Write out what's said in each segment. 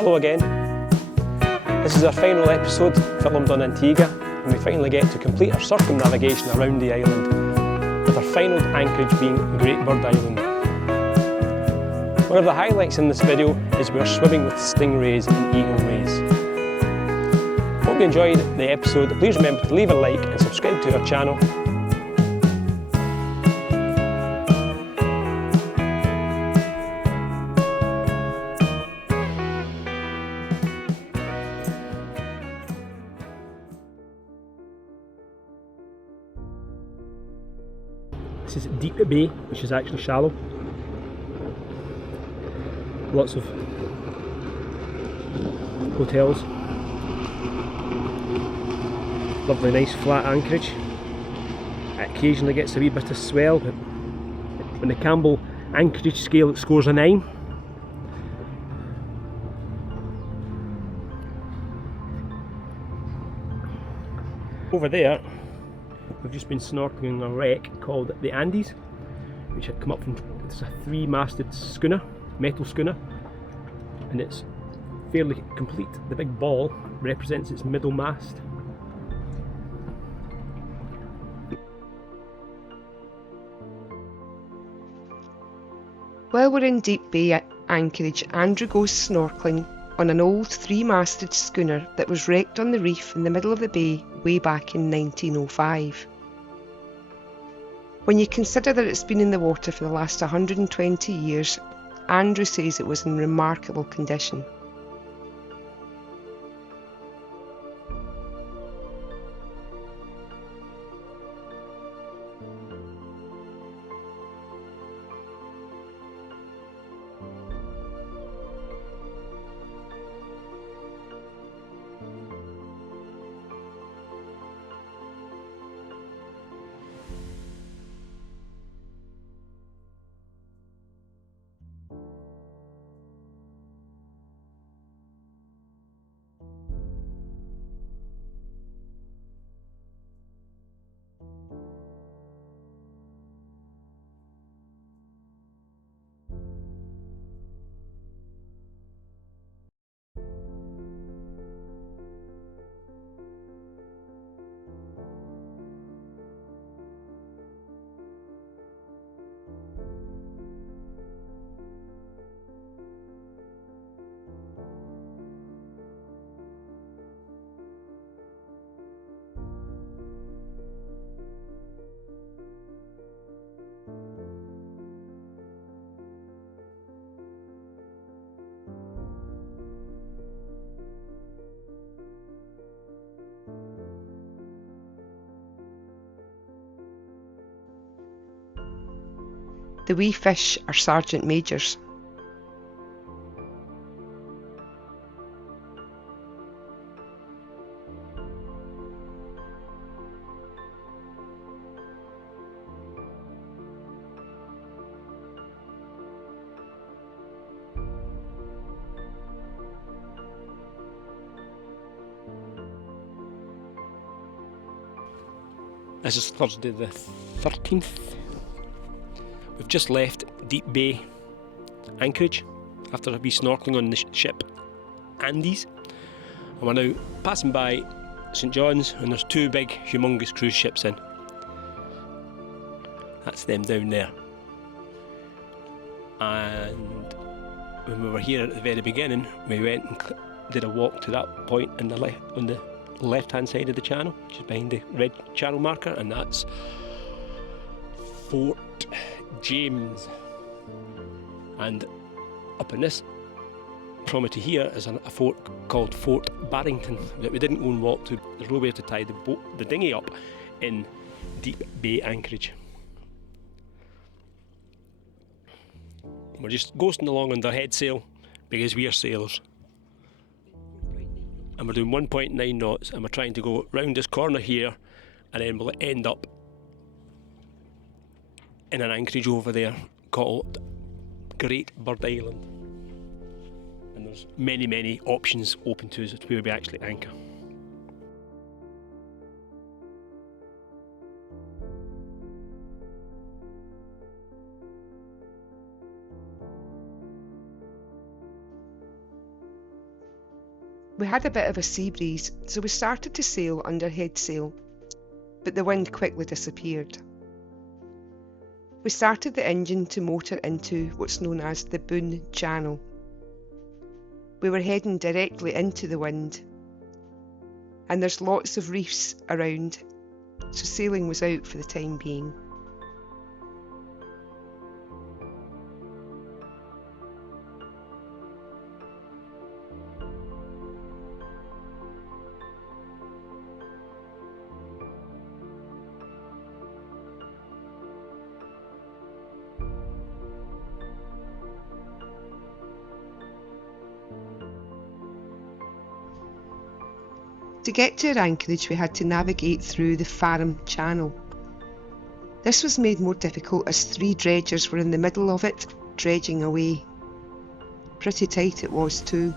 Hello again. This is our final episode filmed on Antigua, and we finally get to complete our circumnavigation around the island, with our final anchorage being Great Bird Island. One of the highlights in this video is we're swimming with stingrays and eagle rays. Hope you enjoyed the episode. Please remember to leave a like and subscribe to our channel. This is Deep Bay, which is actually shallow. Lots of hotels. Lovely nice flat anchorage. It occasionally gets a wee bit of swell, but on the Campbell anchorage scale it scores a 9. Over there we've just been snorkeling a wreck called the Andes, which had come up from, it's a 3-masted schooner, metal schooner, and it's fairly complete. The big ball represents its middle mast. While we're in Deep Bay anchorage, Andrew goes snorkeling on an old 3-masted schooner that was wrecked on the reef in the middle of the bay way back in 1905. When you consider that it's been in the water for the last 120 years, Andrew says it was in remarkable condition. The wee fish are sergeant majors. This is Thursday the 13th. We've just left Deep Bay anchorage after a wee snorkeling on the ship Andes, and we're now passing by St John's, and there's 2 big humongous cruise ships in. That's them down there. And when we were here at the very beginning, we went and did a walk to that point on the left hand side of the channel, which is behind the red channel marker, and that's Fort James. And up in this promontory here is a fort called Fort Barrington that we didn't go and walk to. There's nowhere to tie the dinghy up in Deep Bay anchorage. We're just ghosting along under head sail because we are sailors. And we're doing 1.9 knots, and we're trying to go round this corner here, and then we'll end up in an anchorage over there called Great Bird Island. And there's many options open to us as to where we actually anchor. We had a bit of a sea breeze, so we started to sail under head sail, but the wind quickly disappeared. We started the engine to motor into what's known as the Beneteau Channel. We were heading directly into the wind, and there's lots of reefs around, so sailing was out for the time being. To get to our anchorage, we had to navigate through the Parham Channel. This was made more difficult as 3 dredgers were in the middle of it, dredging away. Pretty tight it was too.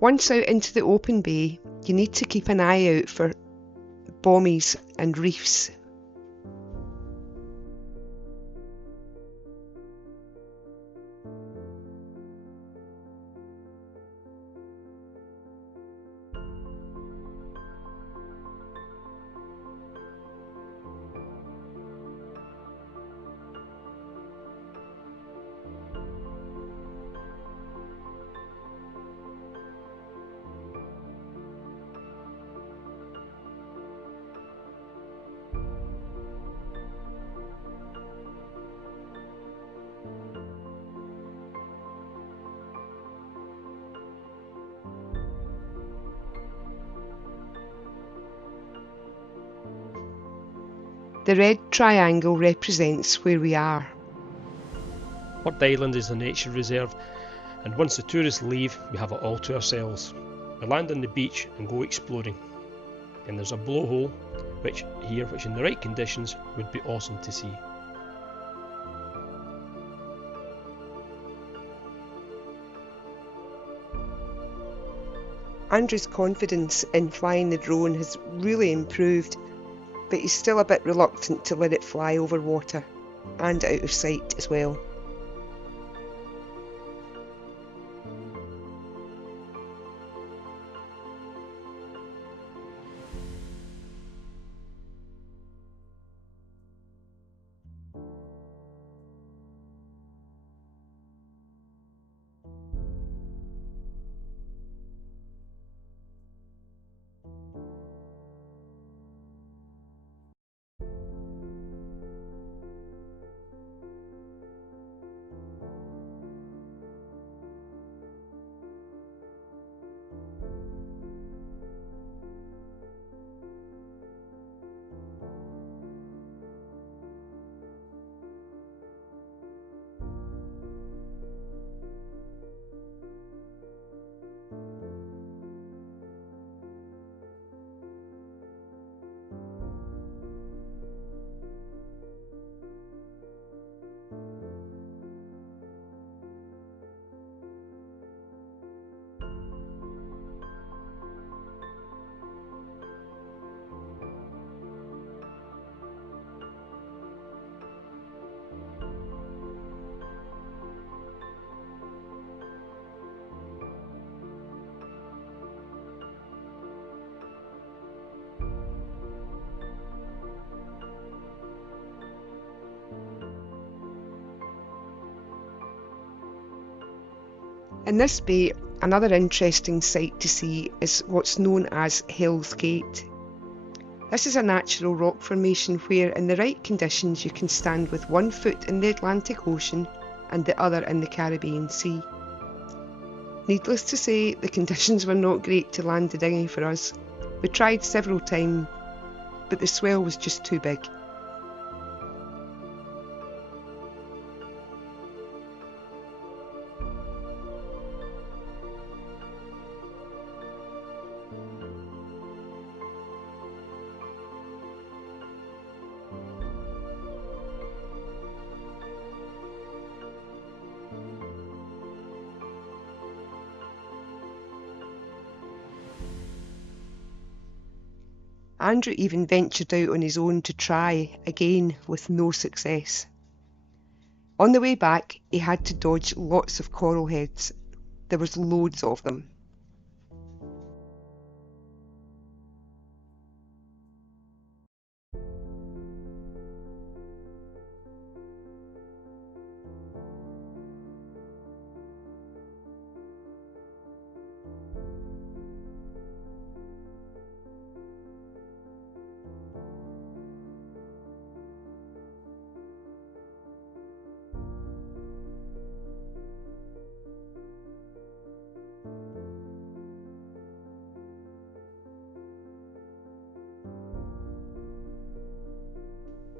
Once out into the open bay, you need to keep an eye out for bommies and reefs. The red triangle represents where we are. Bird Island is a nature reserve, and once the tourists leave, we have it all to ourselves. We land on the beach and go exploring. And there's a blowhole, which in the right conditions would be awesome to see. Andrew's confidence in flying the drone has really improved, but he's still a bit reluctant to let it fly over water and out of sight as well. In this bay, another interesting sight to see is what's known as Hell's Gate. This is a natural rock formation where, in the right conditions, you can stand with one foot in the Atlantic Ocean and the other in the Caribbean Sea. Needless to say, the conditions were not great to land the dinghy for us. We tried several times, but the swell was just too big. Andrew even ventured out on his own to try again with no success. On the way back, he had to dodge lots of coral heads. There was loads of them.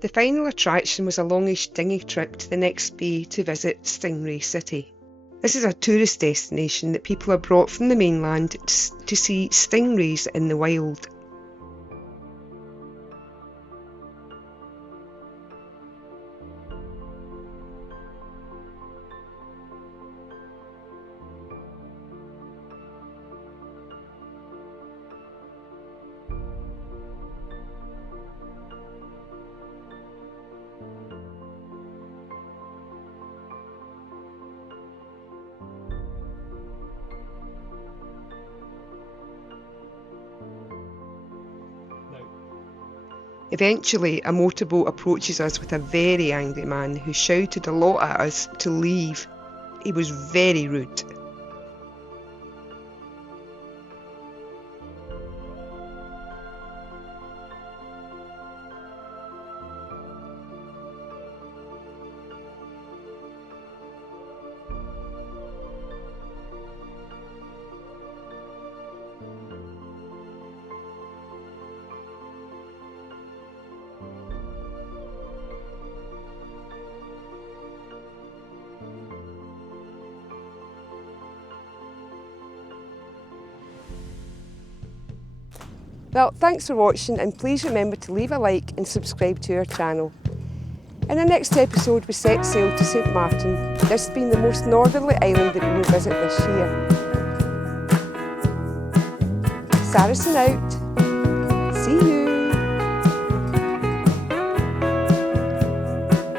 The final attraction was a longish dinghy trip to the next bay to visit Stingray City. This is a tourist destination that people are brought from the mainland to see stingrays in the wild. Eventually, a motorboat approaches us with a very angry man who shouted a lot at us to leave. He was very rude. Well, thanks for watching, and please remember to leave a like and subscribe to our channel. In our next episode we set sail to St Martin, this being the most northerly island that we will visit this year. Saracen out. See you.